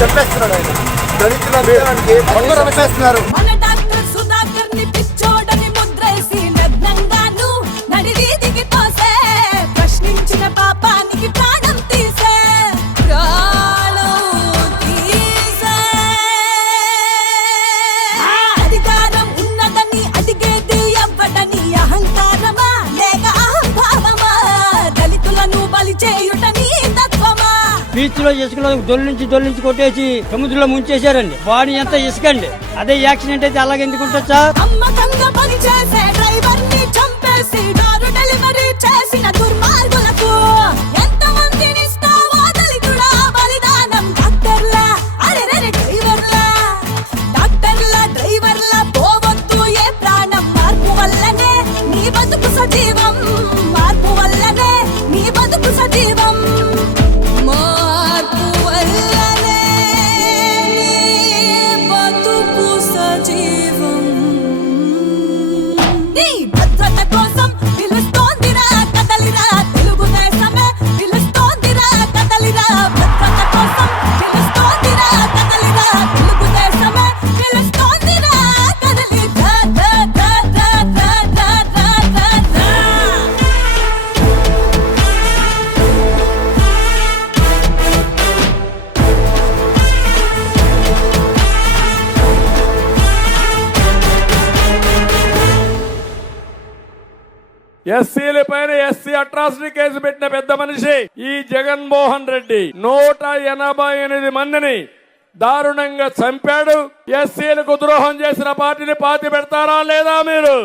చెప్పేస్తున్నాడు ఆయన దళితులు రమేస్తున్నారు. ప్రశ్నించిన పాపానికి ప్రాణం తీసే అధికారం ఉన్నదని అడిగేది ఎవ్వడని అహంకారమా లేక అహంభావమా? దళితులను బలి చేయుటని తత్వమా? బీచ్ లో ఇసుకలో దొల్లించి కొట్టేసి సముద్రంలో ముంచేశారండి. వాడి ఎంత ఇసుకండి, అదే యాక్సిడెంట్ అయితే అలాగే ఎందుకుంటా? అమ్మకంగా పని చేసే డ్రైవర్ ని చంపేసి డోర్ డెలివరీ చేసిన దుర్మార్గులకు ఎంతమందిని ఇస్తావో దళితుడా బలిదానం? డాక్టర్లా అరెరె డ్రైవర్లా పోవద్దు ఏ ప్రాణం. మార్పు వల్లనే నీ బతుకు సజీవం, మార్పు వల్లనే నీ బతుకు సజీవం. భద్రత కోసం పిలుస్తోందిరా కదలిరా, తెలుగుదేశమే పిలుస్తోందిరా కదలిరా. భద్రత కోసం పిలుస్తోందిరా కదలిరా, తెలుగుదేశమే పిలుస్తోందిరా కదలి. ఎస్సీల పైన ఎస్సీ అట్రాసిటీ కేసు పెట్టిన పెద్ద మనిషి ఈ జగన్మోహన్ రెడ్డి 188 మందిని దారుణంగా చంపాడు. ఎస్సీలకు ద్రోహం చేసిన పార్టీని పాతి పెడతారా లేదా మీరు?